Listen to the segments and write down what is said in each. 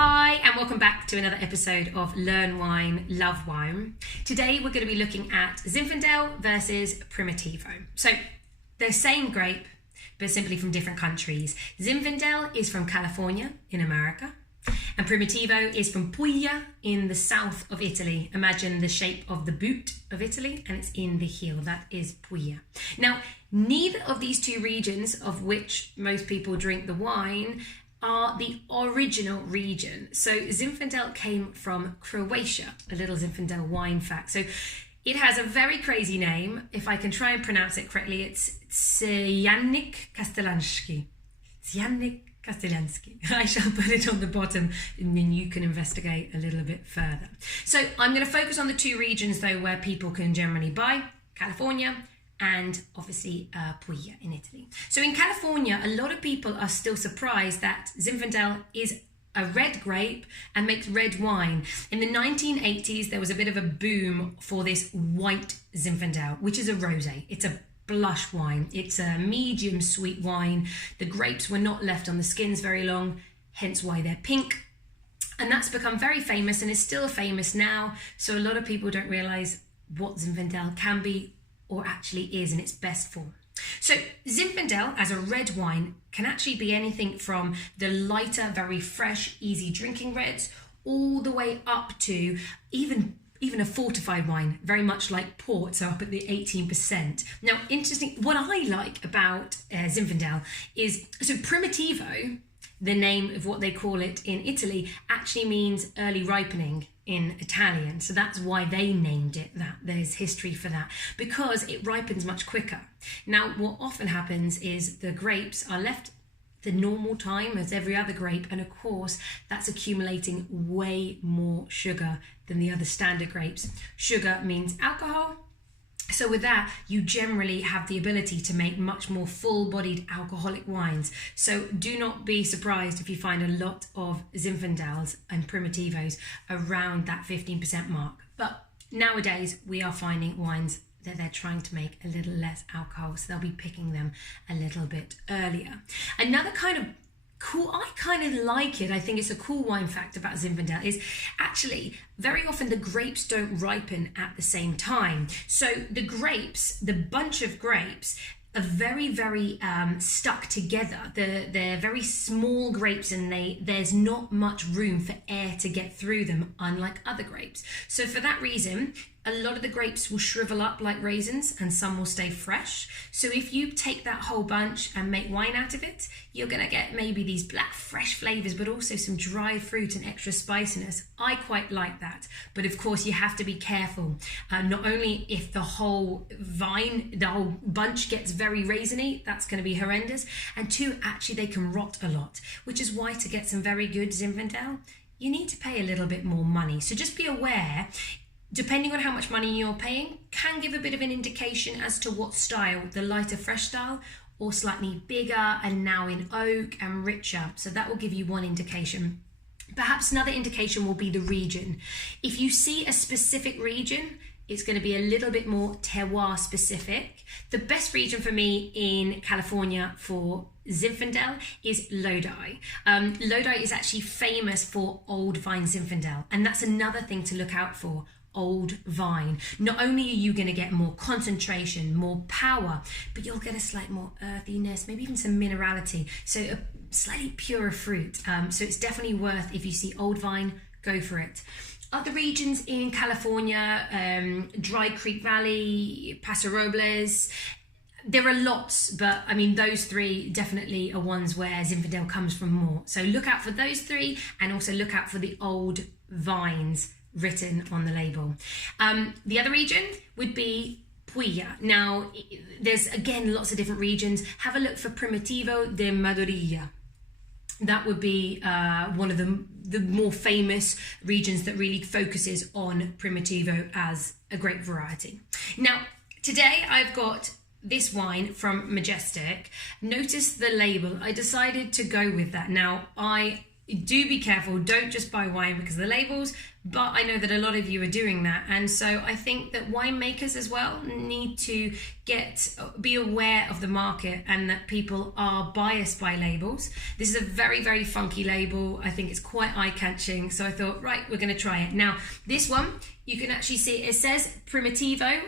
Hi and welcome back to another episode of Learn Wine, Love Wine. Today we're going to be looking at Zinfandel versus Primitivo. So they're same grape but simply from different countries. Zinfandel is from California in America and Primitivo is from Puglia in the south of Italy. Imagine the shape of the boot of Italy and it's in the heel. That is Puglia. Now neither of these two regions of which most people drink the wine are the original region. So Zinfandel came from Croatia, a little Zinfandel wine fact. So it has a very crazy name. If I can try and pronounce it correctly, it's Zyanic Castellanski. Zyanic Castellanski. I shall put it on the bottom and then you can investigate a little bit further. So I'm going to focus on the two regions though where people can generally buy, California and obviously Puglia in Italy. So in California, a lot of people are still surprised that Zinfandel is a red grape and makes red wine. In the 1980s, there was a bit of a boom for this white Zinfandel, which is a rosé. It's a blush wine. It's a medium sweet wine. The grapes were not left on the skins very long, hence why they're pink. And that's become very famous and is still famous now. So a lot of people don't realize what Zinfandel can be or actually is in its best form. So Zinfandel as a red wine can actually be anything from the lighter, very fresh, easy drinking reds, all the way up to even a fortified wine, very much like port, so up at the 18%. Now, interesting, what I like about Zinfandel is, so Primitivo, the name of what they call it in Italy, actually means early ripening in Italian. So that's why they named it that. There's history for that, because it ripens much quicker. Now, what often happens is the grapes are left the normal time as every other grape, and of course that's accumulating way more sugar than the other standard grapes. Sugar means alcohol. So with that, you generally have the ability to make much more full-bodied alcoholic wines. So do not be surprised if you find a lot of Zinfandels and Primitivos around that 15% mark. But nowadays, we are finding wines that they're trying to make a little less alcohol, so they'll be picking them a little bit earlier. Another kind of cool, I kind of like it, I think it's a cool wine fact about Zinfandel, is actually very often the grapes don't ripen at the same time. So the grapes, the bunch of grapes, are very stuck together. They're very small grapes and there's not much room for air to get through them, unlike other grapes. So for that reason, a lot of the grapes will shrivel up like raisins and some will stay fresh. So if you take that whole bunch and make wine out of it, you're going to get maybe these black fresh flavours, but also some dry fruit and extra spiciness. I quite like that. But of course you have to be careful. Not only if the whole bunch gets very raisiny, that's going to be horrendous. And two, actually they can rot a lot, which is why to get some very good Zinfandel, you need to pay a little bit more money. So just be aware, depending on how much money you're paying, can give a bit of an indication as to what style, the lighter fresh style or slightly bigger and now in oak and richer. So that will give you one indication. Perhaps another indication will be the region. If you see a specific region, it's going to be a little bit more terroir specific. The best region for me in California for Zinfandel is Lodi. Lodi is actually famous for old vine Zinfandel, and that's another thing to look out for. Old vine. Not only are you going to get more concentration, more power, but you'll get a slight more earthiness, maybe even some minerality, so a slightly purer fruit. So it's definitely worth, if you see old vine, go for it. Other regions in California, Dry Creek Valley, Paso Robles, there are lots, but I mean those three definitely are ones where Zinfandel comes from more. So look out for those three, and also look out for the old vines written on the label. The other region would be Puglia. Now, there's again lots of different regions. Have a look for Primitivo de Madurilla. That would be one of the more famous regions that really focuses on Primitivo as a grape variety. Now, today I've got this wine from Majestic. Notice the label. I decided to go with that. Now, I do be careful. Don't just buy wine because of the labels, but I know that a lot of you are doing that, and so I think that winemakers as well need to be aware of the market and that people are biased by labels. This is a very, very funky label. I think it's quite eye-catching, so I thought, right, we're going to try it. Now, this one, you can actually see it says Primitivo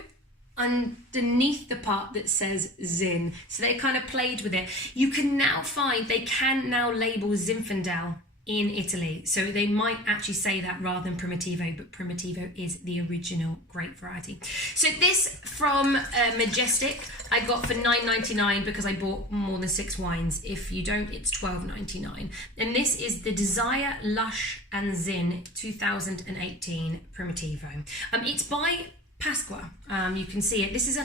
underneath the part that says Zin. So they kind of played with it. You can now find, they can now label Zinfandel in Italy. So they might actually say that rather than Primitivo, but Primitivo is the original grape variety. So this from Majestic, I got for $9.99 because I bought more than 6 wines. If you don't, it's $12.99. And this is the Desire Lush Zin 2018 Primitivo. It's by Pasqua. You can see it. This is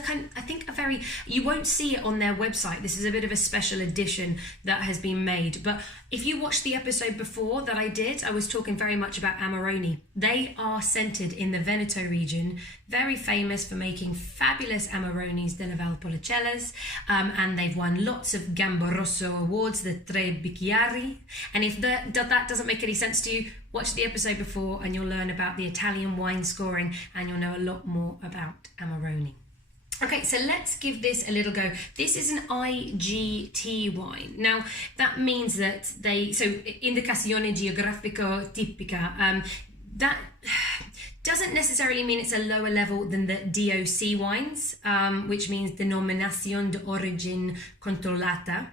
you won't see it on their website. This is a bit of a special edition that has been made. But if you watched the episode before that I did, I was talking very much about Amarone. They are centered in the Veneto region, very famous for making fabulous Amarones delle Valpolicellas, and they've won lots of Gamborosso awards, the Tre Bicchieri. And if that doesn't make any sense to you, watch the episode before and you'll learn about the Italian wine scoring and you'll know a lot more about Amarone. Okay, so let's give this a little go. This is an IGT wine. Now, that means that Indicazione Geografico Tipica, that doesn't necessarily mean it's a lower level than the DOC wines, which means Denominazione d'Origine Controllata.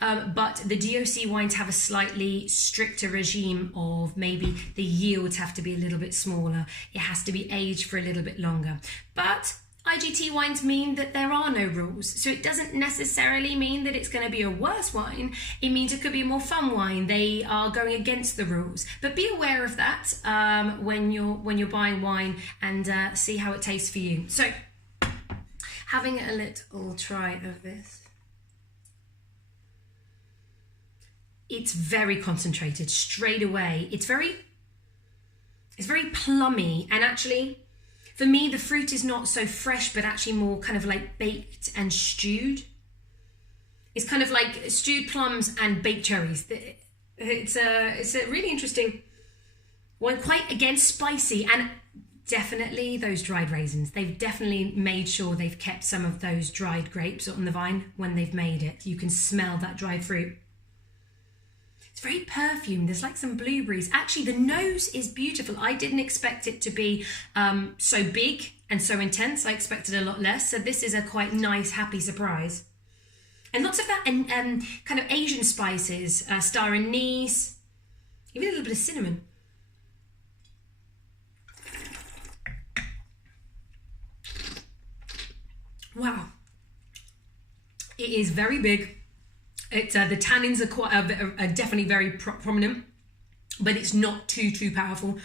But the DOC wines have a slightly stricter regime of maybe the yields have to be a little bit smaller. It has to be aged for a little bit longer. But IGT wines mean that there are no rules. So it doesn't necessarily mean that it's going to be a worse wine. It means it could be a more fun wine. They are going against the rules. But be aware of that when you're buying wine and see how it tastes for you. So having a little try of this. It's very concentrated straight away. It's very plummy, and actually, for me, the fruit is not so fresh, but actually more kind of like baked and stewed. It's kind of like stewed plums and baked cherries. It's a really interesting one, quite, again, spicy, and definitely those dried raisins. They've definitely made sure they've kept some of those dried grapes on the vine when they've made it. You can smell that dried fruit. It's very perfumed. There's like some blueberries. Actually, the nose is beautiful. I didn't expect it to be so big and so intense. I expected a lot less. So this is a quite nice, happy surprise. And lots of that and kind of Asian spices, star anise, even a little bit of cinnamon. Wow. It is very big. It's the tannins are definitely very prominent, but it's not too powerful.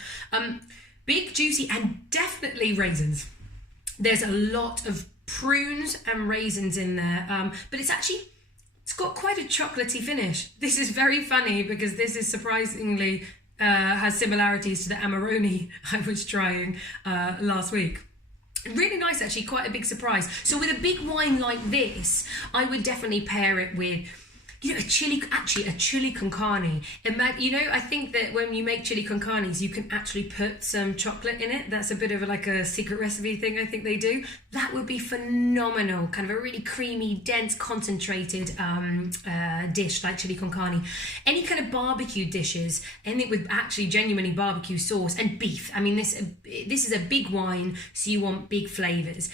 Big, juicy, and definitely raisins. There's a lot of prunes and raisins in there, but it's got quite a chocolatey finish. This is very funny because this is surprisingly has similarities to the Amarone I was trying last week. Really nice, actually, quite a big surprise. So with a big wine like this, I would definitely pair it with, a chili con carne. I think that when you make chili con carnes, you can actually put some chocolate in it. That's a bit of a secret recipe thing I think they do. That would be phenomenal. Kind of a really creamy, dense, concentrated dish like chili con carne. Any kind of barbecue dishes, anything with actually genuinely barbecue sauce and beef. I mean, this is a big wine, so you want big flavours.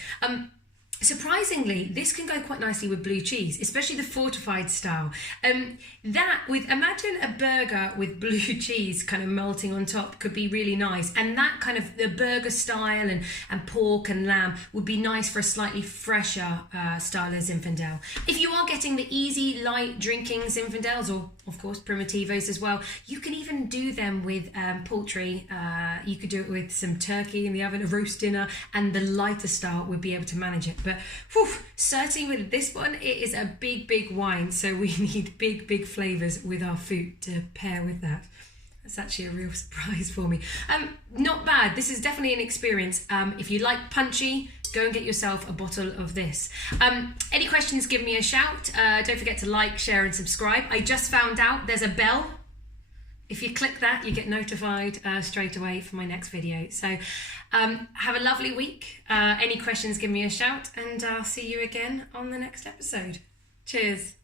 Surprisingly, this can go quite nicely with blue cheese, especially the fortified style. Imagine a burger with blue cheese kind of melting on top could be really nice. And that kind of the burger style and pork and lamb would be nice for a slightly fresher style of Zinfandel. If you are getting the easy, light drinking Zinfandels, or of course Primitivos as well, you can even do them with poultry. You could do it with some turkey in the oven, a roast dinner, and the lighter style would be able to manage it. But certainly with this one, it is a big wine, so we need big flavours with our food to pair with that. That's actually a real surprise for me. Not bad. This is definitely an experience. If you like punchy, go and get yourself a bottle of this. Any questions, give me a shout. Don't forget to like, share and subscribe. I just found out there's a bell If you click that, you get notified straight away for my next video. So have a lovely week. Any questions, give me a shout, and I'll see you again on the next episode. Cheers.